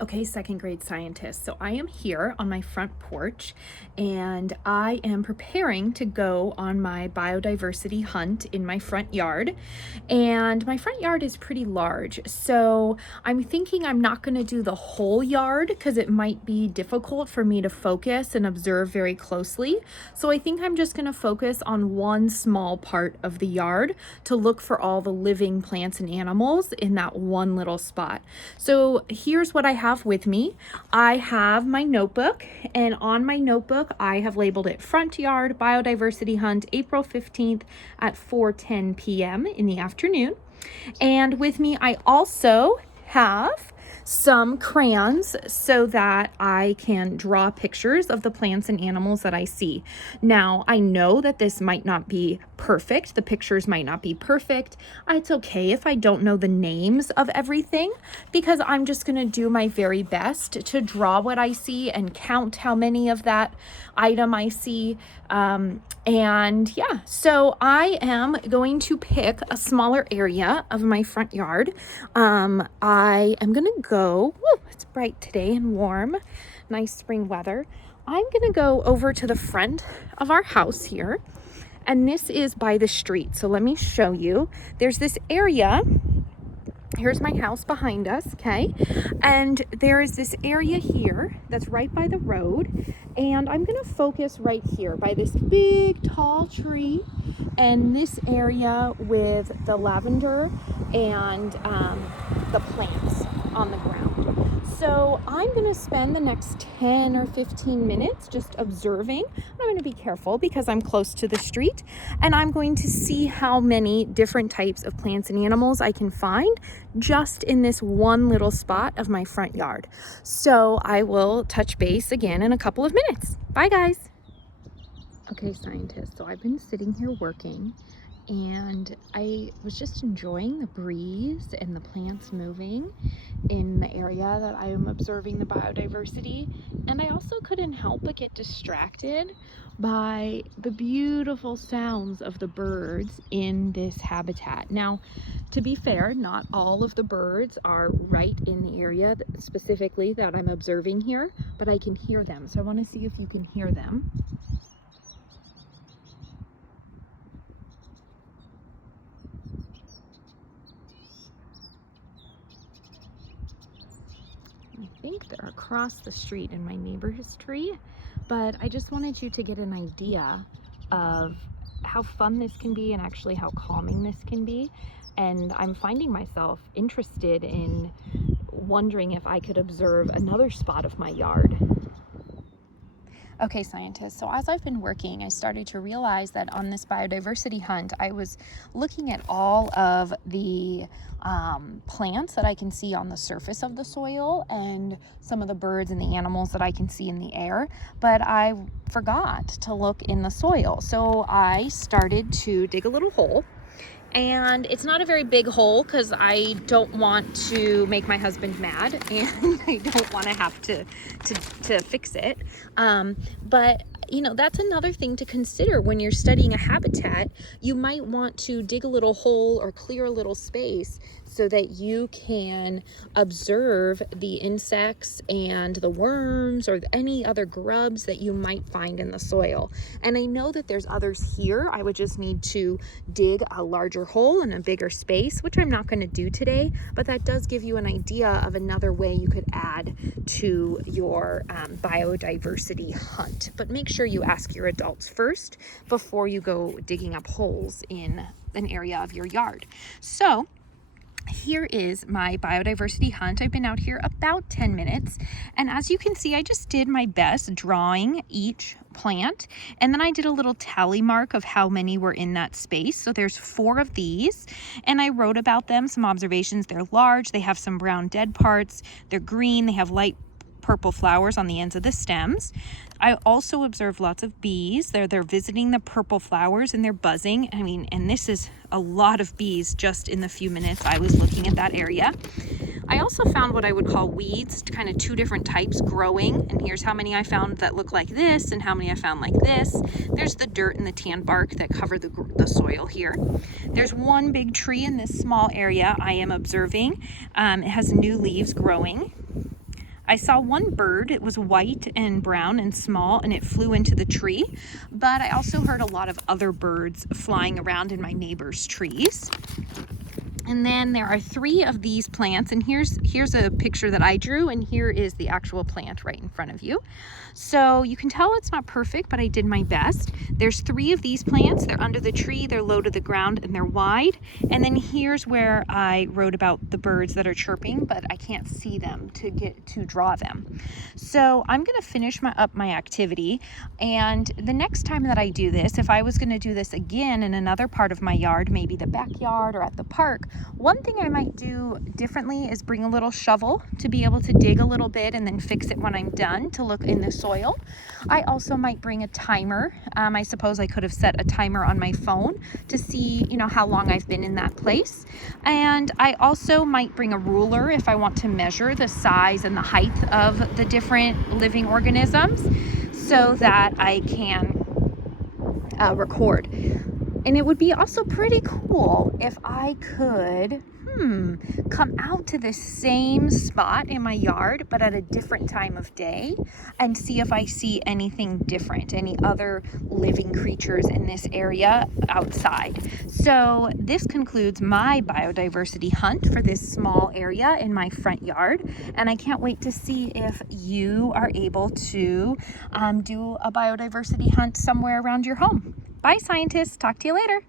Okay, second grade scientist. So I am here on my front porch and I am preparing to go on my biodiversity hunt in my front yard. And my front yard is pretty large. So I'm thinking I'm not going to do the whole yard because it might be difficult for me to focus and observe very closely. So I think I'm just going to focus on one small part of the yard to look for all the living plants and animals in that one little spot. So here's what I have with me. I have my notebook, and on my notebook I have labeled it Front Yard Biodiversity Hunt, April 15th at 4:10 p.m. in the afternoon. And with me I also have some crayons so that I can draw pictures of the plants and animals that I see. Now, I know that this might not be perfect. The pictures might not be perfect. It's okay if I don't know the names of everything because I'm just going to do my very best to draw what I see and count how many of that item I see. And yeah, so I am going to pick a smaller area of my front yard. I am going to go, it's bright today and warm, nice spring weather. I'm going to go over to the front of our house here, and this is by the street. So let me show you. There's this area. Here's my house behind us, okay? And there is this area here that's right by the road. And I'm gonna focus right here by this big tall tree and this area with the lavender and the plants on the ground. So I'm gonna spend the next 10 or 15 minutes just observing. I'm gonna be careful because I'm close to the street, and I'm going to see how many different types of plants and animals I can find just in this one little spot of my front yard. So I will touch base again in a couple of minutes. Bye guys. Okay, scientists, so I've been sitting here working and I was just enjoying the breeze and the plants moving in the area that I am observing the biodiversity. And I also couldn't help but get distracted by the beautiful sounds of the birds in this habitat. Now, to be fair, not all of the birds are right in the area specifically that I'm observing here, but I can hear them. So I want to see if you can hear them. I think they're across the street in my neighbor's tree, but I just wanted you to get an idea of how fun this can be and actually how calming this can be. And I'm finding myself interested in wondering if I could observe another spot of my yard. Okay, scientists, so as I've been working, I started to realize that on this biodiversity hunt, I was looking at all of the plants that I can see on the surface of the soil and some of the birds and the animals that I can see in the air, but I forgot to look in the soil. So I started to dig a little hole. And it's not a very big hole because I don't want to make my husband mad and I don't want to have to fix it. But you know, that's another thing to consider when you're studying a habitat. You might want to dig a little hole or clear a little space so that you can observe the insects and the worms or any other grubs that you might find in the soil. And I know that there's others here. I would just need to dig a larger hole in a bigger space, which I'm not going to do today, but that does give you an idea of another way you could add to your biodiversity hunt. But make sure you ask your adults first before you go digging up holes in an area of your yard. So here is my biodiversity hunt. I've been out here about 10 minutes, and as you can see, I just did my best drawing each plant, and then I did a little tally mark of how many were in that space. So there's 4 of these, and I wrote about them, some observations. They're large, they have some brown dead parts, they're green, they have light purple flowers on the ends of the stems. I also observed lots of bees. They're visiting the purple flowers and they're buzzing. I mean, and this is a lot of bees just in the few minutes I was looking at that area. I also found what I would call weeds, kind of 2 different types growing. And here's how many I found that look like this and how many I found like this. There's the dirt and the tan bark that cover the soil here. There's one big tree in this small area I am observing. It has new leaves growing. I saw one bird. It was white and brown and small, and it flew into the tree, but I also heard a lot of other birds flying around in my neighbor's trees. And then there are 3 of these plants, and here's a picture that I drew, and here is the actual plant right in front of you. So you can tell it's not perfect, but I did my best. There's 3 of these plants. They're under the tree, they're low to the ground, and they're wide. And then here's where I wrote about the birds that are chirping, but I can't see them to draw them. So I'm gonna finish up my activity, and the next time that I do this, if I was gonna do this again in another part of my yard, maybe the backyard or at the park, one thing I might do differently is bring a little shovel to be able to dig a little bit and then fix it when I'm done to look in the soil. I also might bring a timer. I suppose I could have set a timer on my phone to see, how long I've been in that place. And I also might bring a ruler if I want to measure the size and the height of the different living organisms so that I can record. And it would be also pretty cool if I could come out to the same spot in my yard, but at a different time of day, and see if I see anything different, any other living creatures in this area outside. So this concludes my biodiversity hunt for this small area in my front yard, and I can't wait to see if you are able to do a biodiversity hunt somewhere around your home. Bye, scientists. Talk to you later.